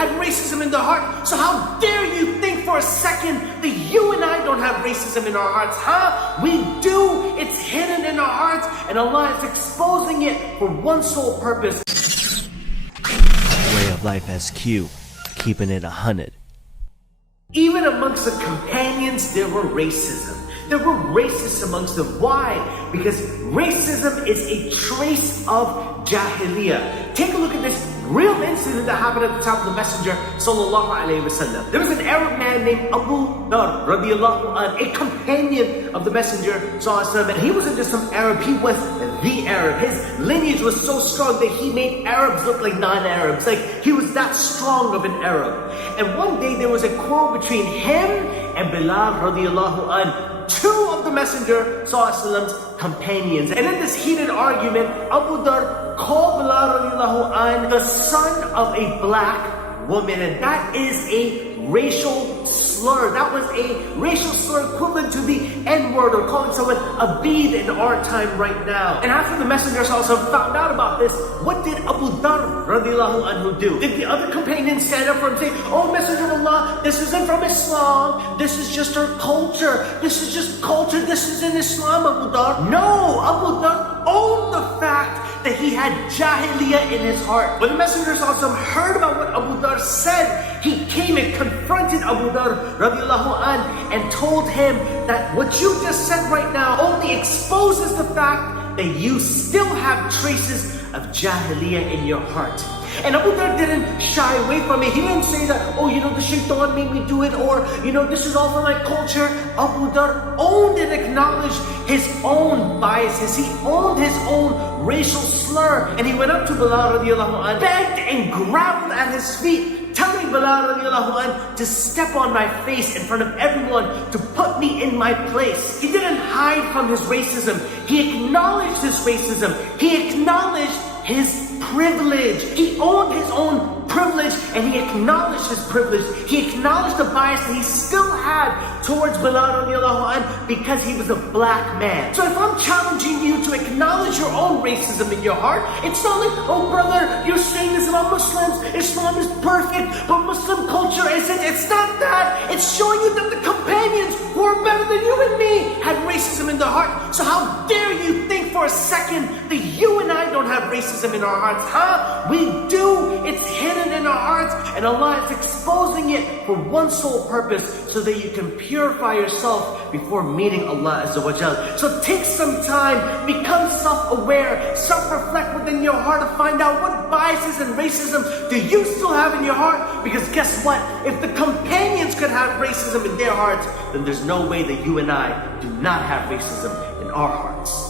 had racism in their heart. So how dare you think for a second that you and I don't have racism in our hearts, huh? We do. It's hidden in our hearts, and Allah is exposing it for one sole purpose. Way of life SQ, keeping it 100. Even amongst the companions, there were racism. There were racists amongst them. Why? Because racism is a trace of Jahiliyyah. Take a look at this real incident that happened at the time of the Messenger sallallahu alaihi wasallam. There was an Arab man named Abu Dharr radiallahu anh, a companion of the Messenger sallallahu alaihi wasallam, and he wasn't just some Arab, he was the Arab. His lineage was so strong that he made Arabs look like non-Arabs. Like, he was that strong of an Arab. And one day there was a quarrel between him and Bilal radiallahu anh, two of the Messenger sallallahu alaihi wasallam's companions. And in this heated argument, Abu Dharr called Bilal radiallahu anh the son of a black woman, and that is a racial slur. That was a racial slur equivalent to the N-word, or calling someone a bead in our time right now. And after the Messenger also found out about this, what did Abu Dharr radiallahu anhu do? Did the other companions stand up for him and say, "Oh, Messenger of Allah, this isn't from Islam, this is just our culture, this is just culture, this isn't Islam, Abu Dharr"? No, Abu Dharr owned the fact that he had Jahiliyyah in his heart. When the Messenger heard about what Abu Dharr said, he came and confronted Abu Dharr radiallahu anh and told him that what you just said right now only exposes the fact that you still have traces of Jahiliyyah in your heart. And Abu Dharr didn't shy away from it. He didn't say that, "Oh, the shaitan made me do it," or, "this is all for my culture." Abu Dharr owned and acknowledged his own biases. He owned his own racial slur. And he went up to Bilal radiallahu anh, begged and groveled at his feet, telling Bilal radiallahu anh to step on my face in front of everyone, to put me in my place. He didn't hide from his racism. He acknowledged his racism. He acknowledged his privilege. He owned his own privilege, and he acknowledged his privilege. He acknowledged the bias that he still had towards Bilal radiallahu anh because he was a black man. So if I'm challenging you to acknowledge your own racism in your heart, it's not like, "Oh brother, you're saying this about Muslims, Islam is perfect, but Muslim culture isn't." It's not that. It's showing you that the companions who are better than you and me had racism in their heart. So how dare you think for a second that you and I don't have racism in our hearts, huh? We do. It's hidden in our hearts, and Allah is exposing it for one sole purpose, so that you can purify yourself before meeting Allah Azza wa Jal. So take some time, become self-aware, self-reflect within your heart to find out what biases and racism do you still have in your heart. Because guess what? If the companions could have racism in their hearts, then there's no way that you and I do not have racism in our hearts.